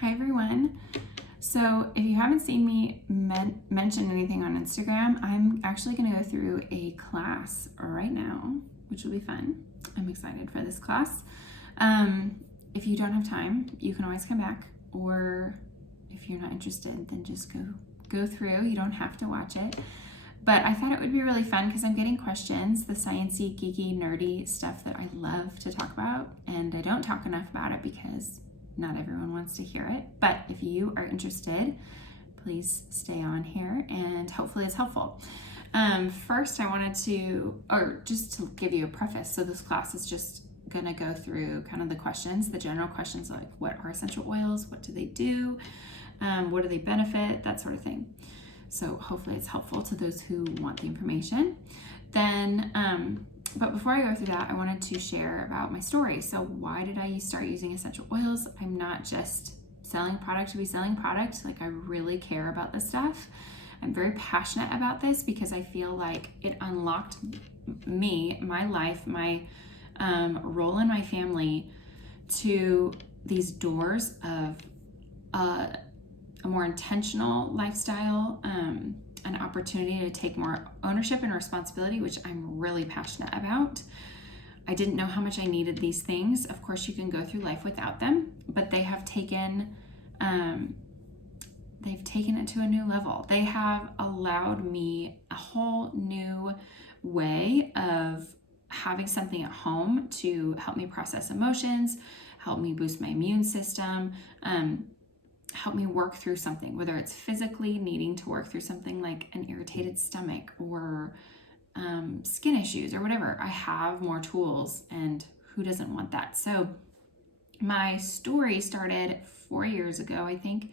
Hi everyone. So if you haven't seen me mention anything on Instagram, I'm actually going to go through a class right now, which will be fun. I'm excited for this class. If you don't have time, you can always come back, or if you're not interested, then just go through. You don't have to watch it. But I thought it would be really fun because I'm getting questions, the sciencey, geeky, nerdy stuff that I love to talk about, and I don't talk enough about it because not everyone wants to hear it. But if you are interested, please stay on here and hopefully it's helpful. First, I wanted just to give you a preface. So this class is just gonna go through kind of the questions, the general questions like what are essential oils, what do they do, what do they benefit, that sort of thing. So hopefully it's helpful to those who want the information. Then, but before I go through that, I wanted to share about my story. So why did I start using essential oils? I'm not just selling product to be selling product. Like, I really care about this stuff. I'm very passionate about this because I feel like it unlocked me, my life, my role in my family to these doors of a more intentional lifestyle, an opportunity to take more ownership and responsibility, which I'm really passionate about. I didn't know how much I needed these things. Of course, you can go through life without them, but they've taken it to a new level. They have allowed me a whole new way of having something at home to help me process emotions, help me boost my immune system, help me work through something, whether it's physically needing to work through something like an irritated stomach or skin issues or whatever. I have more tools, and who doesn't want that? So my story started 4 years ago, I think.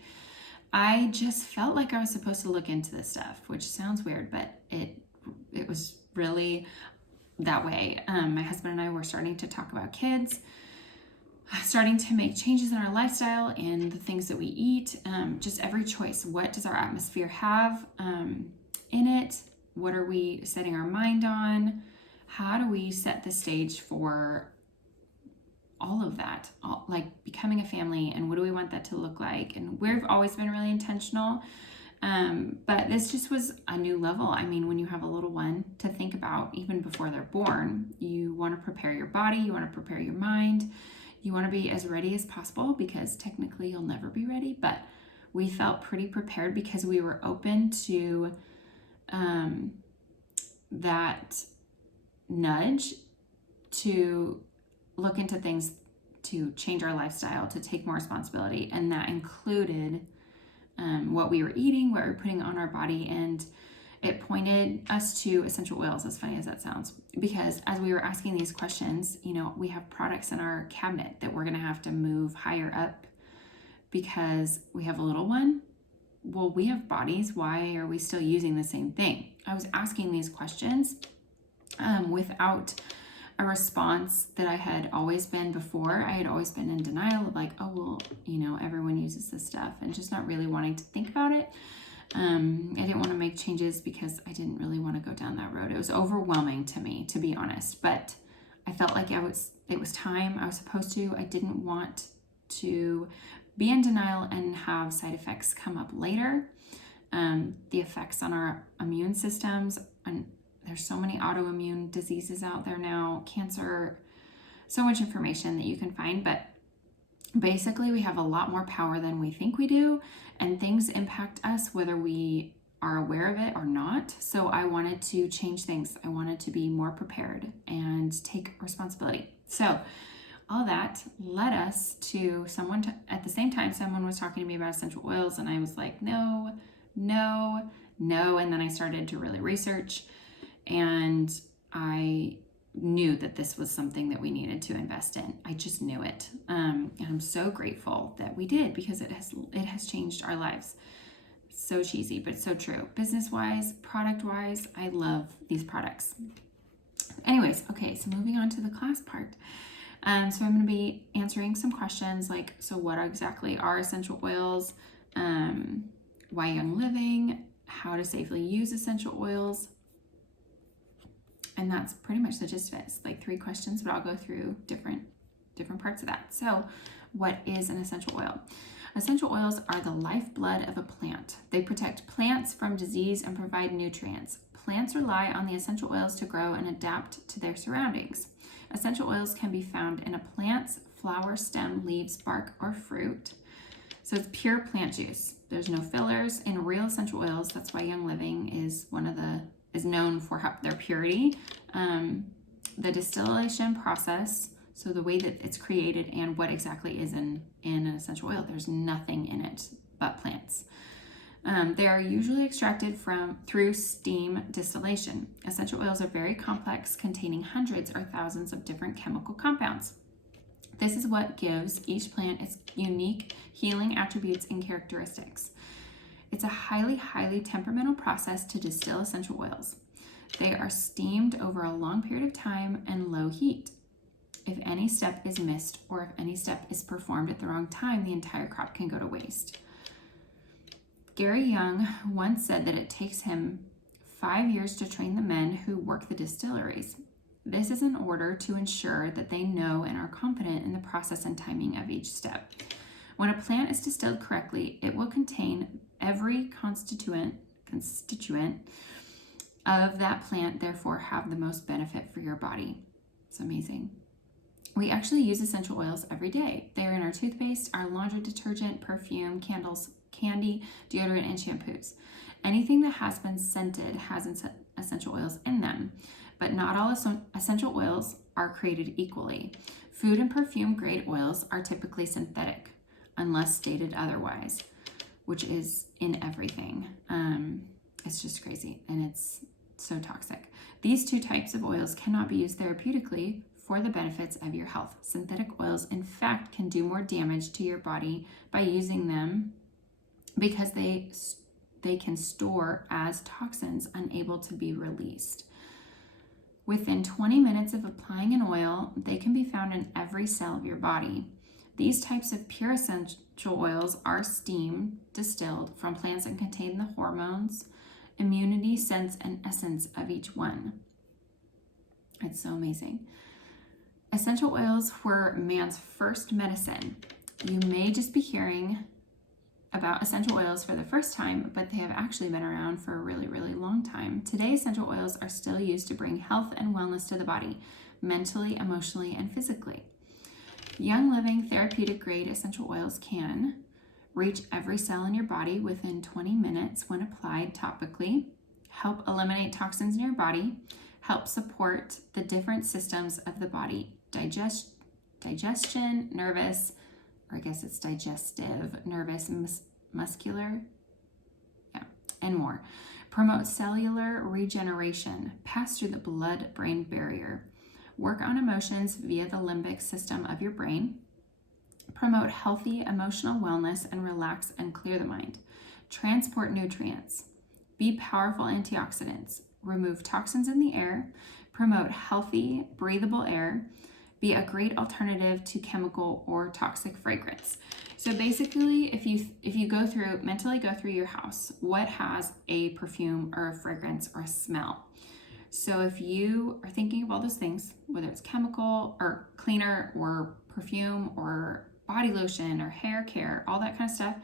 I just felt like I was supposed to look into this stuff, which sounds weird, but it was really that way. My husband and I were starting to talk about kids, starting to make changes in our lifestyle and the things that we eat, just every choice. What does our atmosphere have in it? What are we setting our mind on? How do we set the stage for all of that, like becoming a family, and what do we want that to look like? And we've always been really intentional, but this just was a new level. I mean, when you have a little one to think about, even before they're born, you want to prepare your body, you want to prepare your mind, you want to be as ready as possible, because technically you'll never be ready, but we felt pretty prepared because we were open to that nudge to look into things to change our lifestyle, to take more responsibility. And that included what we were eating, what we were putting on our body. And it pointed us to essential oils, as funny as that sounds, because as we were asking these questions, we have products in our cabinet that we're going to have to move higher up because we have a little one. Well, we have bodies. Why are we still using the same thing? I was asking these questions without a response that I had always been before. I had always been in denial of like, oh, well, everyone uses this stuff, and just not really wanting to think about it. I didn't want to make changes because I didn't really want to go down that road. It was overwhelming to me, to be honest, but I felt like it was time. I was supposed to. I didn't want to be in denial and have side effects come up later. The effects on our immune systems, and there's so many autoimmune diseases out there now, cancer, so much information that you can find, but basically we have a lot more power than we think we do, and things impact us whether we are aware of it or not. So I wanted to change things. I wanted to be more prepared and take responsibility. So all that led us to at the same time, someone was talking to me about essential oils, and I was like, no. And then I started to really research, and I knew that this was something that we needed to invest in. I just knew it. And I'm so grateful that we did, because it has changed our lives. So cheesy, but so true. Business-wise, product-wise, I love these products. Anyways, okay, so moving on to the class part. So I'm going to be answering some questions like, so what exactly are essential oils? Why Young Living? How to safely use essential oils? And that's pretty much the gist of it. It's like 3 questions, but I'll go through different parts of that. So what is an essential oil? Essential oils are the lifeblood of a plant. They protect plants from disease and provide nutrients. Plants rely on the essential oils to grow and adapt to their surroundings. Essential oils can be found in a plant's flower, stem, leaves, bark, or fruit. So it's pure plant juice. There's no fillers in real essential oils. That's why Young Living is known for their purity. The distillation process, so the way that it's created and what exactly is in an essential oil, there's nothing in it but plants. They are usually extracted through steam distillation. Essential oils are very complex, containing hundreds or thousands of different chemical compounds. This is what gives each plant its unique healing attributes and characteristics. It's a highly, highly temperamental process to distill essential oils. They are steamed over a long period of time and low heat. If any step is missed or if any step is performed at the wrong time, the entire crop can go to waste. Gary Young once said that it takes him 5 years to train the men who work the distilleries. This is in order to ensure that they know and are confident in the process and timing of each step. When a plant is distilled correctly, it will contain every constituent of that plant, therefore have the most benefit for your body. It's amazing. We actually use essential oils every day. They are in our toothpaste, our laundry detergent, perfume, candles, candy, deodorant, and shampoos. Anything that has been scented has essential oils in them, but not all essential oils are created equally. Food and perfume grade oils are typically synthetic, unless stated otherwise, which is in everything. It's just crazy, and it's so toxic. These two types of oils cannot be used therapeutically for the benefits of your health. Synthetic oils, in fact, can do more damage to your body by using them because they can store as toxins unable to be released. Within 20 minutes of applying an oil, they can be found in every cell of your body. These types of pure essential oils are steam distilled from plants and contain the hormones, immunity, sense, and essence of each one. It's so amazing. Essential oils were man's first medicine. You may just be hearing about essential oils for the first time, but they have actually been around for a really, really long time. Today, essential oils are still used to bring health and wellness to the body, mentally, emotionally, and physically. Young Living therapeutic grade essential oils can reach every cell in your body within 20 minutes when applied topically, help eliminate toxins in your body, help support the different systems of the body, digestion, nervous, or I guess it's digestive, nervous, muscular, and more. Promote cellular regeneration, pass through the blood-brain barrier, work on emotions via the limbic system of your brain, promote healthy emotional wellness and relax and clear the mind, transport nutrients, be powerful antioxidants, remove toxins in the air, promote healthy, breathable air, be a great alternative to chemical or toxic fragrance. So basically, if you mentally go through your house, what has a perfume or a fragrance or a smell? So if you are thinking of all those things, whether it's chemical or cleaner or perfume or body lotion or hair care, all that kind of stuff.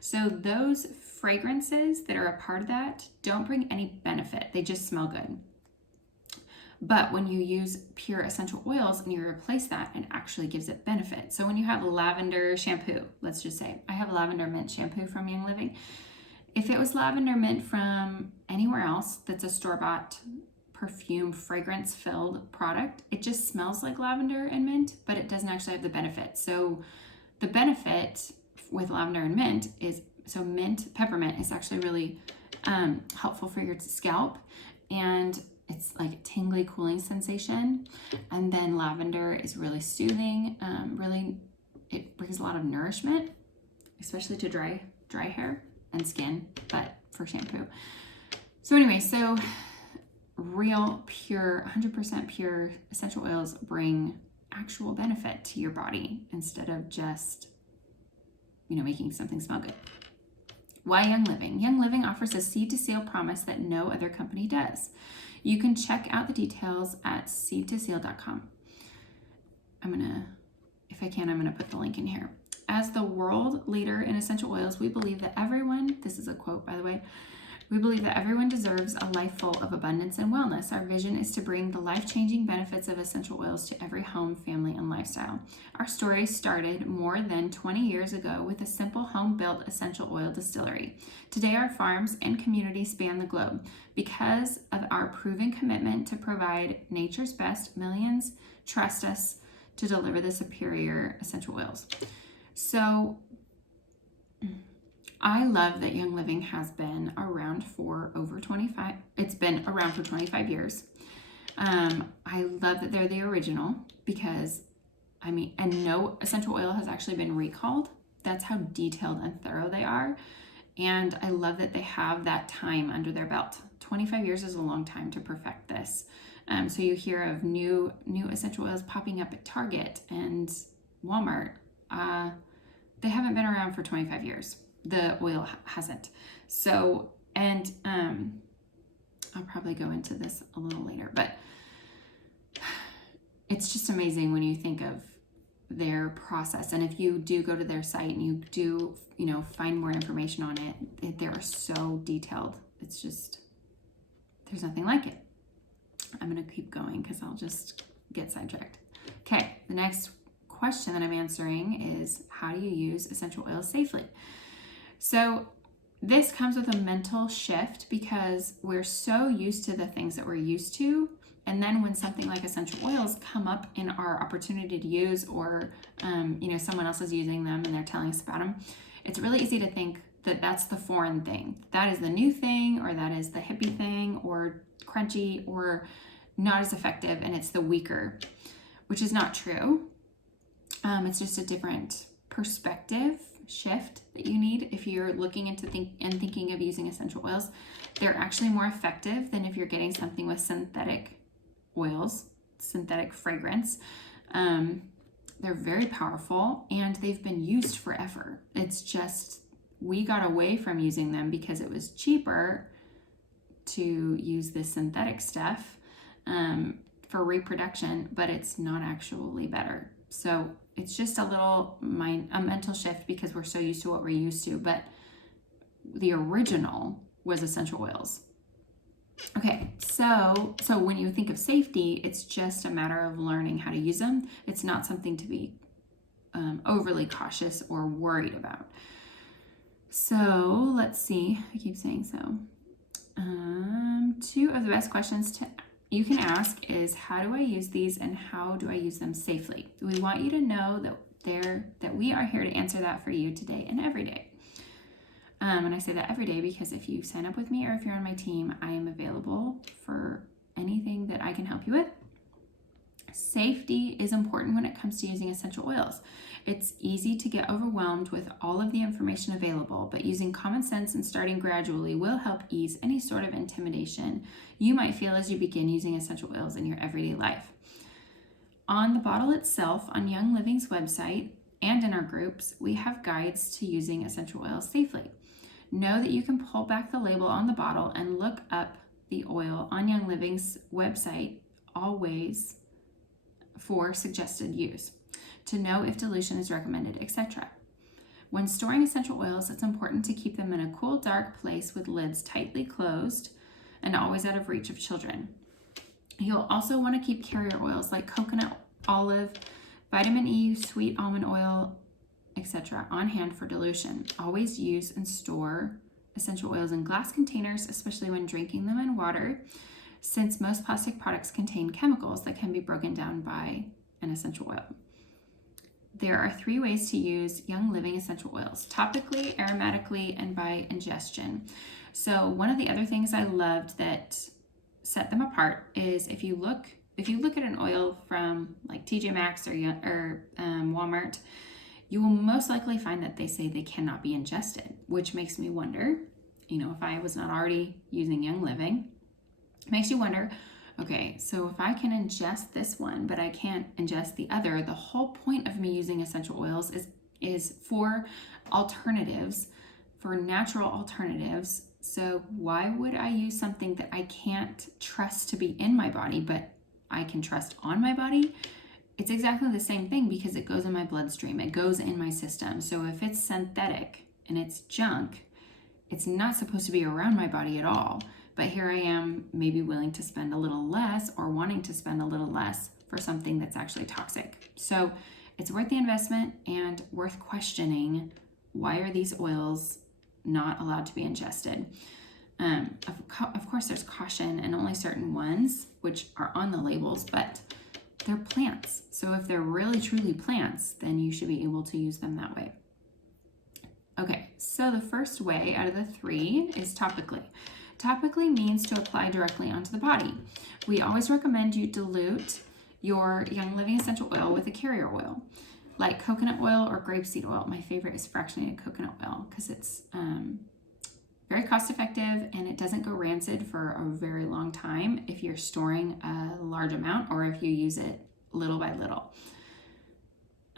So those fragrances that are a part of that don't bring any benefit. They just smell good. But when you use pure essential oils and you replace that, it actually gives it benefit. So when you have lavender shampoo, let's just say, I have lavender mint shampoo from Young Living. If it was lavender mint from anywhere else that's a store-bought perfume fragrance filled product, it just smells like lavender and mint, but it doesn't actually have the benefit. So the benefit with lavender and mint is, so mint, peppermint is actually really helpful for your scalp, and it's like a tingly cooling sensation. And then lavender is really soothing. It brings a lot of nourishment, especially to dry hair and skin, but for shampoo. So anyway, so real, pure, 100% pure essential oils bring actual benefit to your body instead of just, making something smell good. Why Young Living? Young Living offers a seed to seal promise that no other company does. You can check out the details at seedtoseal.com. I'm going to put the link in here. As the world leader in essential oils, we believe that everyone, this is a quote by the way, we believe that everyone deserves a life full of abundance and wellness. Our vision is to bring the life-changing benefits of essential oils to every home, family, and lifestyle. Our story started more than 20 years ago with a simple home-built essential oil distillery. Today, our farms and communities span the globe. Because of our proven commitment to provide nature's best, millions trust us to deliver the superior essential oils. So, I love that Young Living has been around for over 25. It's been around for 25 years. I love that they're the original because, and no essential oil has actually been recalled. That's how detailed and thorough they are. And I love that they have that time under their belt. 25 years is a long time to perfect this. So you hear of new essential oils popping up at Target and Walmart. They haven't been around for 25 years. The oil hasn't. So, and I'll probably go into this a little later, but it's just amazing when you think of their process. And if you do go to their site and you do, find more information on it, they are so detailed. It's just, there's nothing like it. I'm going to keep going because I'll just get sidetracked. Okay, the next question that I'm answering is, how do you use essential oils safely? So this comes with a mental shift because we're so used to the things that we're used to. And then when something like essential oils come up in our opportunity to use, or, someone else is using them and they're telling us about them, it's really easy to think that that's the foreign thing. That is the new thing, or that is the hippie thing, or crunchy, or not as effective, and it's the weaker, which is not true. It's just a different perspective shift that you need if you're looking into thinking of using essential oils. They're actually more effective than if you're getting something with synthetic oils, synthetic fragrance. They're very powerful and they've been used forever. It's just we got away from using them because it was cheaper to use this synthetic stuff for reproduction, but it's not actually better. So it's just a mental shift because we're so used to what we're used to, but the original was essential oils. Okay, so when you think of safety, it's just a matter of learning how to use them. It's not something to be overly cautious or worried about. So let's see, I keep saying so. Two of the best questions you can ask is, how do I use these and how do I use them safely? We want you to know that we are here to answer that for you today and every day. And I say that every day because if you sign up with me or if you're on my team, I am available for anything that I can help you with. Safety is important when it comes to using essential oils. It's easy to get overwhelmed with all of the information available, but using common sense and starting gradually will help ease any sort of intimidation you might feel as you begin using essential oils in your everyday life. On the bottle itself, on Young Living's website, and in our groups, we have guides to using essential oils safely. Know that you can pull back the label on the bottle and look up the oil on Young Living's website always for suggested use, to know if dilution is recommended, etc. When storing essential oils, it's important to keep them in a cool, dark place with lids tightly closed and always out of reach of children. You'll also want to keep carrier oils like coconut, olive, vitamin E, sweet almond oil, etc. on hand for dilution. Always use and store essential oils in glass containers, especially when drinking them in water, since most plastic products contain chemicals that can be broken down by an essential oil. There are 3 ways to use Young Living essential oils: topically, aromatically, and by ingestion. So one of the other things I loved that set them apart is if you look at an oil from like TJ Maxx or Walmart, you will most likely find that they say they cannot be ingested, which makes me wonder, if I was not already using Young Living, it makes you wonder, okay, so if I can ingest this one, but I can't ingest the other, the whole point of me using essential oils is for alternatives, for natural alternatives. So why would I use something that I can't trust to be in my body, but I can trust on my body? it's exactly the same thing because it goes in my bloodstream, it goes in my system. So if it's synthetic and it's junk, it's not supposed to be around my body at all. But here I am, maybe willing to spend a little less or wanting to spend a little less for something that's actually toxic. So it's worth the investment and worth questioning, why are these oils not allowed to be ingested? Of course, there's caution and only certain ones, which are on the labels, but they're plants. So if they're really truly plants, then you should be able to use them that way. Okay, so the first way out of the three is topically. Topically means to apply directly onto the body. We always recommend you dilute your Young Living essential oil with a carrier oil, like coconut oil or grapeseed oil. My favorite is fractionated coconut oil because it's very cost effective and it doesn't go rancid for a very long time if you're storing a large amount or if you use it little by little.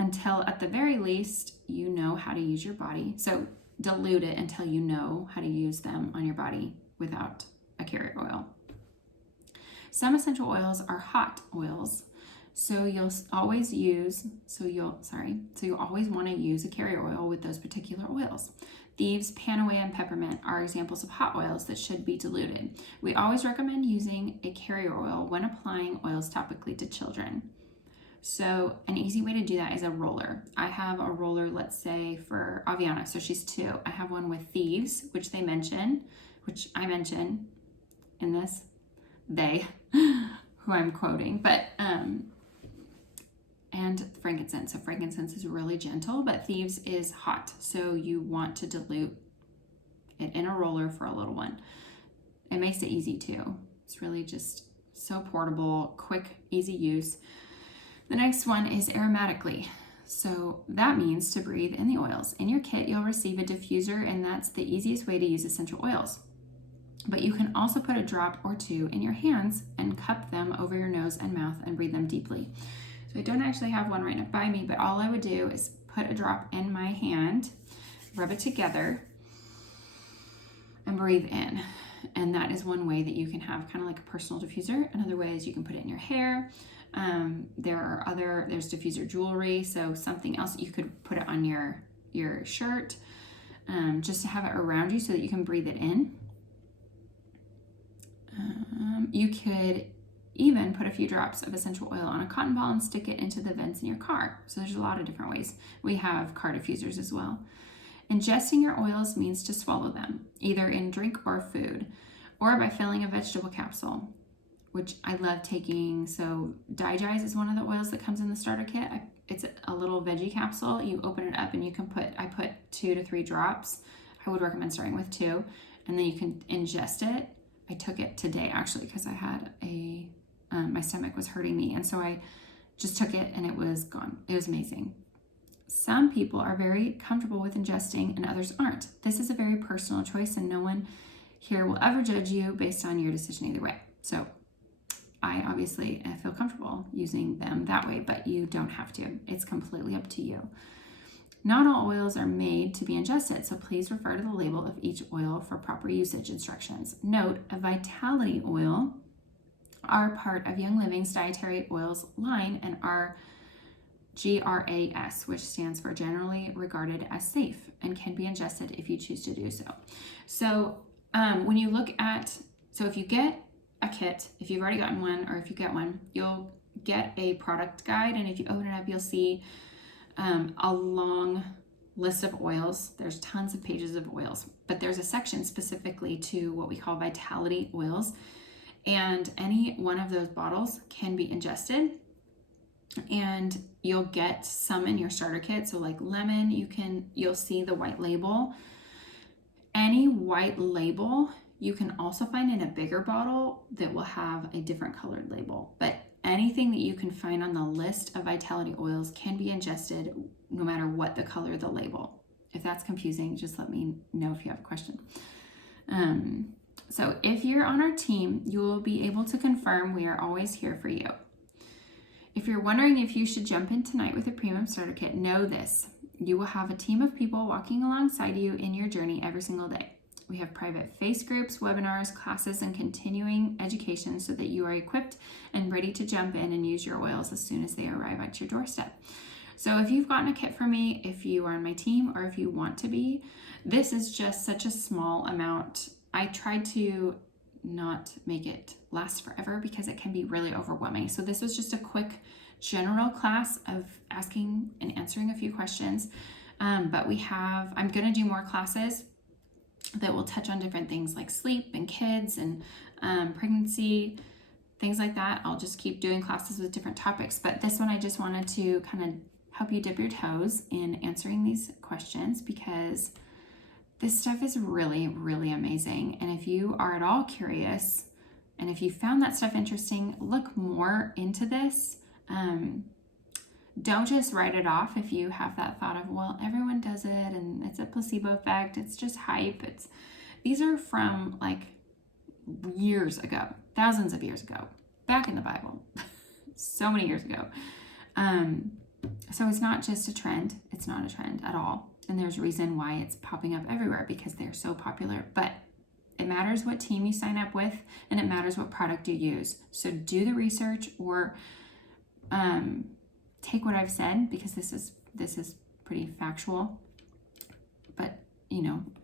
Until at the very least, you know how to use your body. So dilute it until you know how to use them on your body without a carrier oil. Some essential oils are hot oils. So you'll always want to use a carrier oil with those particular oils. Thieves, Panaway, and peppermint are examples of hot oils that should be diluted. We always recommend using a carrier oil when applying oils topically to children. So an easy way to do that is a roller. I have a roller, let's say for Aviana, so she's 2. I have one with Thieves, which I mention in this, they, who I'm quoting, but and frankincense. So frankincense is really gentle, but Thieves is hot. So you want to dilute it in a roller for a little one. It makes it easy too. It's really just so portable, quick, easy use. The next one is aromatically. So that means to breathe in the oils. In your kit, you'll receive a diffuser, and that's the easiest way to use essential oils. But you can also put a drop or two in your hands and cup them over your nose and mouth and breathe them deeply. So I don't actually have one right now by me, but all I would do is put a drop in my hand, rub it together, and breathe in. And that is one way that you can have kind of like a personal diffuser. Another way is you can put it in your hair. There's diffuser jewelry, so something else you could put it on your shirt, just to have it around you so that you can breathe it in. You could even put a few drops of essential oil on a cotton ball and stick it into the vents in your car. So there's a lot of different ways. We have car diffusers as well. Ingesting your oils means to swallow them, either in drink or food, or by filling a vegetable capsule, which I love taking. So Digize is one of the oils that comes in the starter kit. It's a little veggie capsule. You open it up and you can I put 2 to 3 drops. I would recommend starting with 2, and then you can ingest it. I took it today actually because I had my stomach was hurting me, and so I just took it and it was gone. It was amazing. Some people are very comfortable with ingesting and others aren't. This is a very personal choice, and no one here will ever judge you based on your decision either way. So I obviously feel comfortable using them that way, but you don't have to. It's completely up to you. Not all oils are made to be ingested, so please refer to the label of each oil for proper usage instructions. Note, a Vitality oil are part of Young Living's dietary oils line and are GRAS, which stands for generally regarded as safe, and can be ingested if you choose to do so. So when you look at, so if you get a kit, if you've already gotten one, or if you get one, you'll get a product guide, and if you open it up, you'll see a long list of oils. There's tons of pages of oils, but there's a section specifically to what we call Vitality oils, and any one of those bottles can be ingested, and you'll get some in your starter kit. So like lemon, you'll see the white label. Any white label you can also find in a bigger bottle that will have a different colored label, but anything that you can find on the list of Vitality oils can be ingested no matter what the color of the label. If that's confusing, just let me know if you have a question. So if you're on our team, you will be able to confirm we are always here for you. If you're wondering if you should jump in tonight with a premium starter kit, know this: you will have a team of people walking alongside you in your journey every single day. We have private face groups, webinars, classes, and continuing education so that you are equipped and ready to jump in and use your oils as soon as they arrive at your doorstep. So if you've gotten a kit from me, if you are on my team, or if you want to be, this is just such a small amount. I tried to not make it last forever because it can be really overwhelming. So this was just a quick general class of asking and answering a few questions. But I'm going to do more classes that will touch on different things like sleep and kids and pregnancy, things like that. I'll just keep doing classes with different topics. But this one, I just wanted to kind of help you dip your toes in answering these questions because this stuff is really, really amazing. And if you are at all curious and if you found that stuff interesting, look more into this. Don't just write it off if you have that thought of, well, everyone does it and it's a placebo effect. It's just hype. These are from like years ago, thousands of years ago, back in the Bible, so many years ago. So it's not just a trend. It's not a trend at all. And there's a reason why it's popping up everywhere because they're so popular. But it matters what team you sign up with and it matters what product you use. So do the research or take what I've said because this is pretty factual. But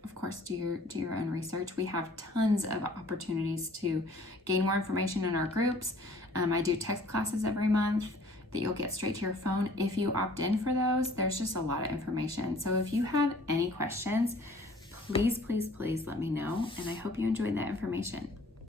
of course, do your own research. We have tons of opportunities to gain more information in our groups. I do text classes every month that you'll get straight to your phone. If you opt in for those, there's just a lot of information. So if you have any questions, please let me know. And I hope you enjoyed that information.